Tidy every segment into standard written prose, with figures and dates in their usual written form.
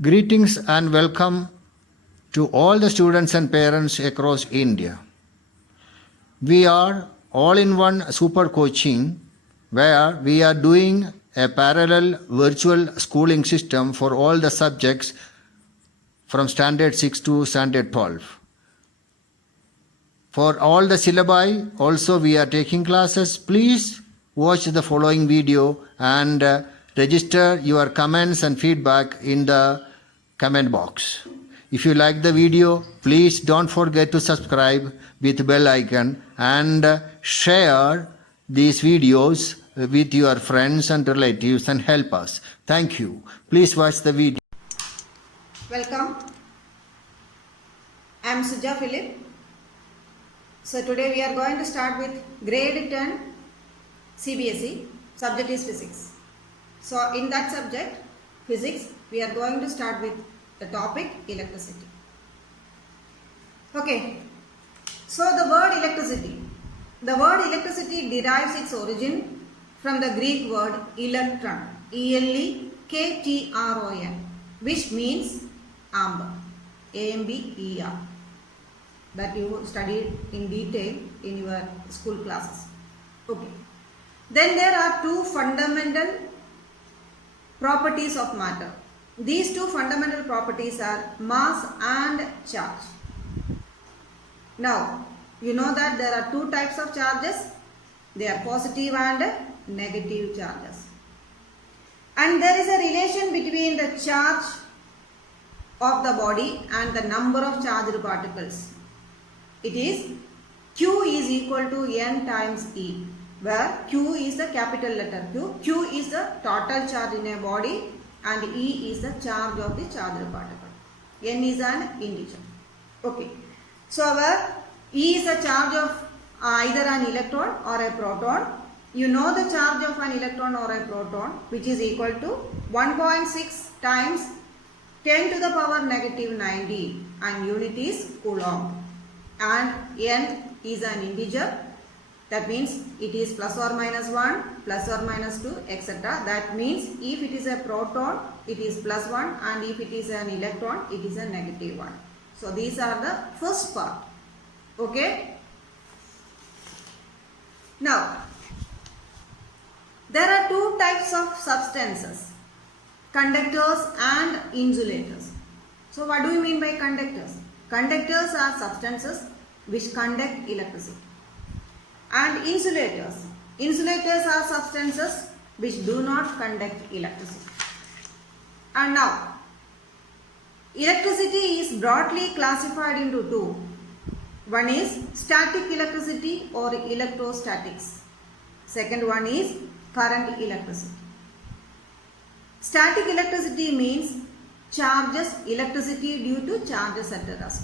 Greetings and welcome to all the students and parents across India. We are all-in-one super coaching where we are doing a parallel virtual schooling system for all the subjects from standard 6 to standard 12. For all the syllabi also we are taking classes. Please watch the following video and register your comments and feedback in the comment box. If you like the video, please don't forget to subscribe with bell icon and share these videos with your friends and relatives and help us. Thank you. Please watch the video. Welcome. I am Suja Philip. So today we are going to start with grade 10 CBSE. Subject is physics. So in that subject, physics, we are going to start with the topic electricity. Okay. So the word electricity. The word electricity derives its origin from the Greek word electron, E-L-E-K-T-R-O-N, which means amber, A-M-B-E-R, that you studied in detail in your school classes. Okay. Then there are two fundamental properties of matter. These two fundamental properties are mass and charge. Now, you know that there are two types of charges. They are positive and negative charges. And there is a relation between the charge of the body and the number of charged particles. It is Q is equal to N times E, where Q is the capital letter Q. Q is the total charge in a body and E is the charge of the charged particle. N is an integer. Okay. So our E is the charge of either an electron or a proton. You know the charge of an electron or a proton, which is equal to 1.6 times 10 to the power negative 90, and unit is coulomb. And N is an integer. That means it is plus or minus 1, plus or minus 2, etc. That means if it is a proton, it is plus 1, and if it is an electron, it is a negative 1. So these are the first part. Okay. Now, there are two types of substances, conductors and insulators. So what do you mean by conductors? Conductors are substances which conduct electricity. And insulators. Insulators are substances which do not conduct electricity. And now, electricity is broadly classified into two. One is static electricity or electrostatics. Second one is current electricity. Static electricity means charges electricity due to charges at rest.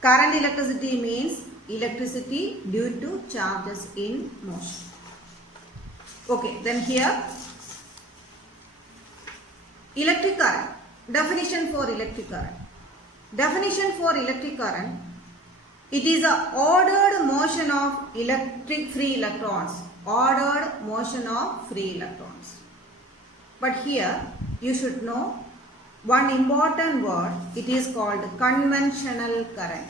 Current electricity means electricity due to charges in motion. Okay, then here electric current. Definition for electric current. Definition for electric current. It is a ordered motion of electric free electrons. Ordered motion of free electrons. But here you should know one important word. It is called conventional current.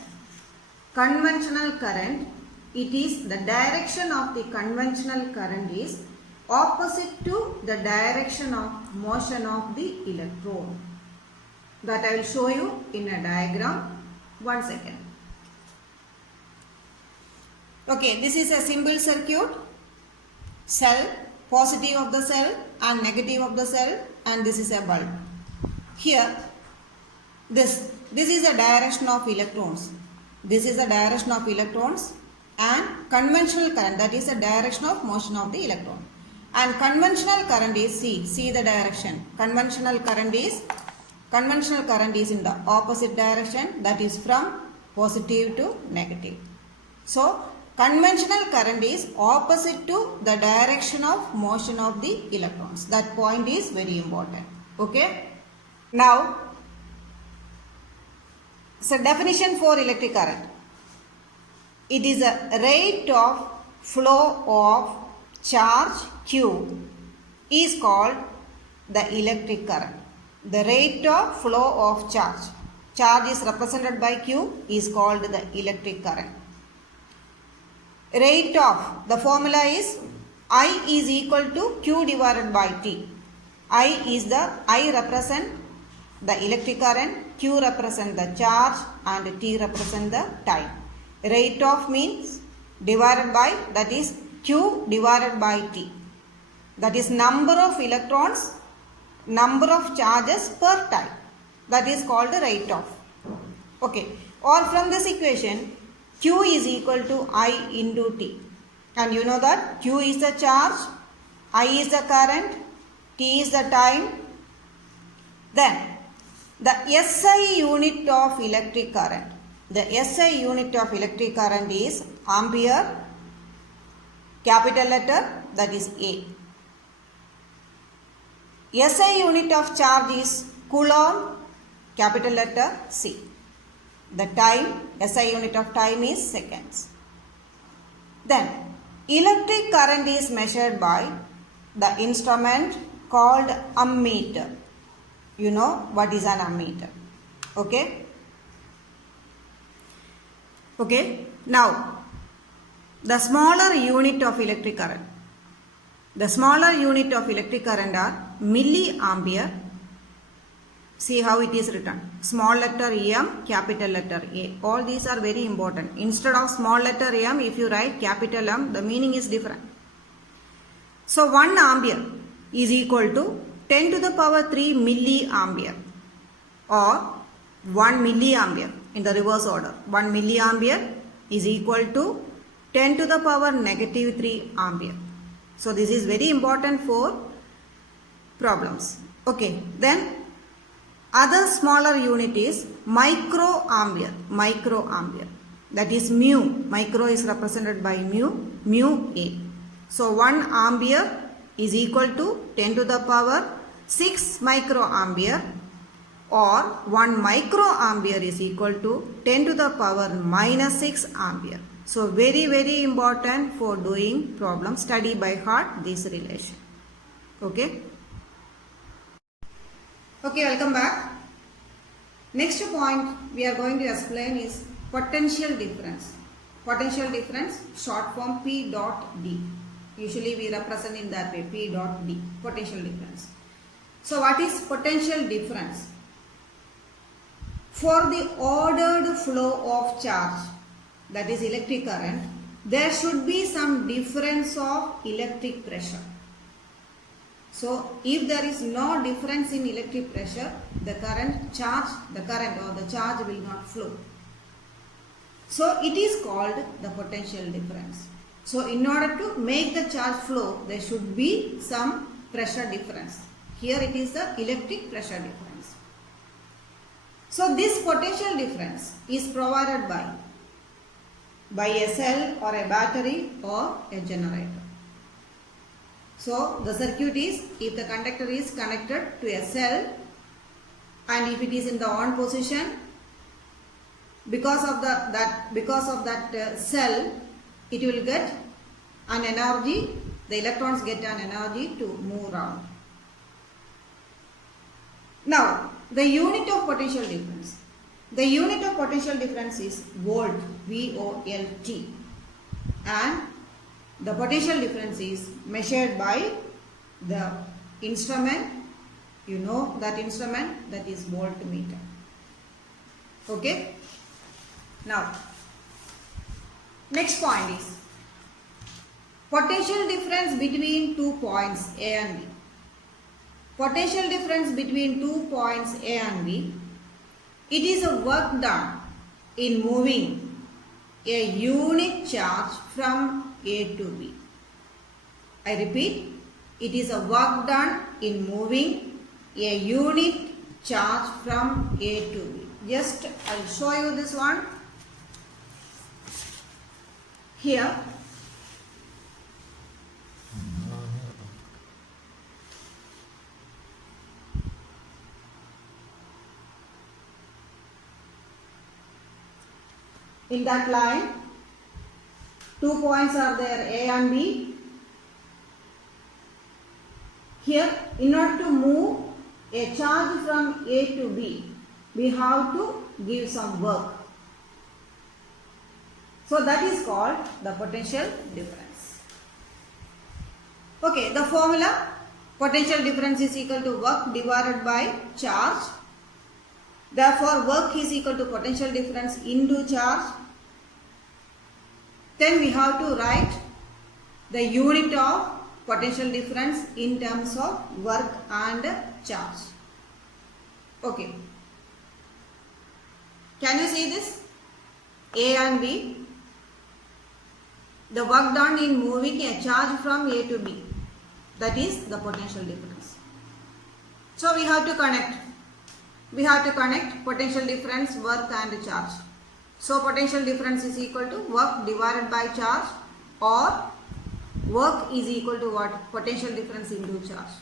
Conventional current, it is the direction of the conventional current is opposite to the direction of motion of the electron. That I will show you in a diagram. 1 second. Okay, this is a simple circuit. Cell, positive of the cell and negative of the cell, and this is a bulb. Here, this is a direction of electrons. This is the direction of electrons, and conventional current, that is the direction of motion of the electron. And conventional current is see the direction. Conventional current is in the opposite direction, that is from positive to negative. So conventional current is opposite to the direction of motion of the electrons. That point is very important. Okay. Now, so definition for electric current. It is a rate of flow of charge Q is called the electric current. the rate of flow of charge. Charge is represented by Q is called the electric current. Rate of, the formula is I is equal to Q divided by T. I represent the electric current, Q represent the charge and T represent the time. Rate of means divided by, that is Q divided by T. That is number of electrons, number of charges per time. That is called the rate of. Okay. Or from this equation, Q is equal to I into T. And you know that Q is the charge, I is the current, T is the time. Then the SI unit of electric current. The SI unit of electric current is ampere, capital letter, that is A. SI unit of charge is coulomb, capital letter C. The time, SI unit of time is seconds. Then electric current is measured by the instrument called ammeter. You know what is an ammeter. Okay. Okay. Now the smaller unit of electric current. The smaller unit of electric current are milliampere. See how it is written. Small letter M, capital letter A. All these are very important. Instead of small letter M, if you write capital M, the meaning is different. So 1 ampere is equal to 10 to the power 3 milliampere or 1 milliampere in the reverse order. 1 milliampere is equal to 10 to the power negative 3 ampere. So this is very important for problems. Okay, then other smaller unit is microampere. Microampere, that is mu. Micro is represented by mu A. So 1 ampere is equal to 10 to the power 6 microampere or 1 microampere is equal to 10 to the power minus 6 ampere. So very important for doing problem. Study by heart this relation. Okay. Okay, welcome back. Next point we are going to explain is potential difference. Potential difference, short form P dot D. Usually we represent in that way, P dot D, potential difference. So what is potential difference? For the ordered flow of charge, that is electric current, there should be some difference of electric pressure. So if there is no difference in electric pressure, the current or the charge will not flow. So it is called the potential difference. So in order to make the charge flow, there should be some pressure difference. Here it is the electric pressure difference. So this potential difference is provided by a cell or a battery or a generator. So the circuit is, if the conductor is connected to a cell and if it is in the on position, because of that cell, it will get an energy, the electrons get an energy to move around. Now the unit of potential difference. The unit of potential difference is volt, V-O-L-T, and the potential difference is measured by the instrument. You know that instrument, that is voltmeter. Okay. Now next point is potential difference between 2 points A and B. Potential difference between 2 points A and B. It is a work done in moving a unit charge from A to B. I repeat, it is a work done in moving a unit charge from A to B. Just I will show you this one. Here in that line, 2 points are there, A and B. Here, in order to move a charge from A to B, we have to give some work. So that is called the potential difference. Okay, the formula, potential difference is equal to work divided by charge. Therefore, work is equal to potential difference into charge. Then we have to write the unit of potential difference in terms of work and charge. Okay. Can you see this? A and B. The work done in moving a charge from A to B. That is the potential difference. So we have to connect. We have to connect potential difference, work and charge. So potential difference is equal to work divided by charge, or work is equal to what? Potential difference into charge.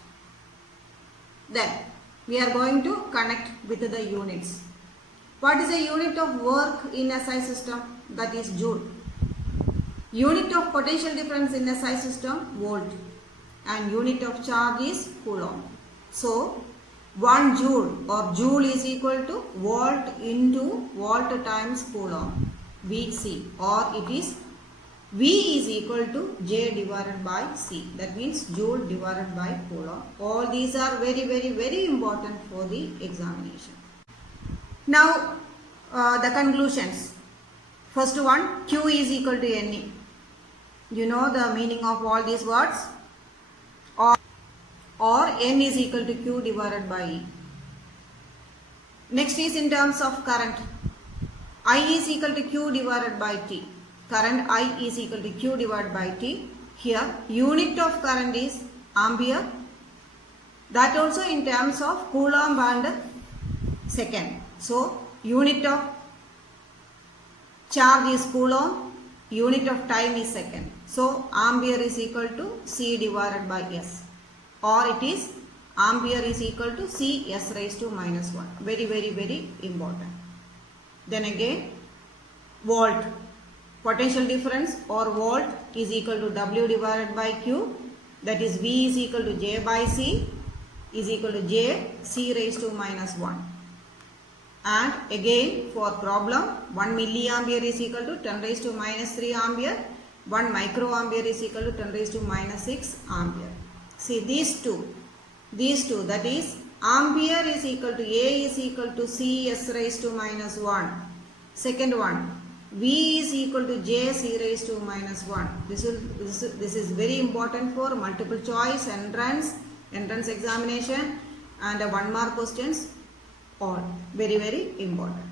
Then we are going to connect with the units. What is the unit of work in SI system? That is joule. Unit of potential difference in SI system, volt, and unit of charge is coulomb. So 1 joule or joule is equal to volt into volt times coulomb, Vc, or it is V is equal to J divided by C. That means joule divided by coulomb. All these are very important for the examination. Now the conclusions. First one, Q is equal to Ne. You know the meaning of all these words? Or N is equal to Q divided by E. Next is in terms of current. I is equal to Q divided by T. Current I is equal to Q divided by T. Here unit of current is ampere. That also in terms of coulomb and second. So unit of charge is coulomb, unit of time is second. So ampere is equal to C divided by S, or it is ampere is equal to C S raised to minus 1. Very important. Then again, volt, potential difference or volt is equal to W divided by Q, that is V is equal to J by C is equal to J C raised to minus 1. And again for problem, 1 milliampere is equal to 10 raised to minus 3 ampere, 1 microampere is equal to 10 raised to minus 6 ampere. See these two, that is ampere is equal to A is equal to C S raised to minus 1. Second one, V is equal to J C raised to minus 1. This is very important for multiple choice, entrance examination and 1 mark questions. All very important.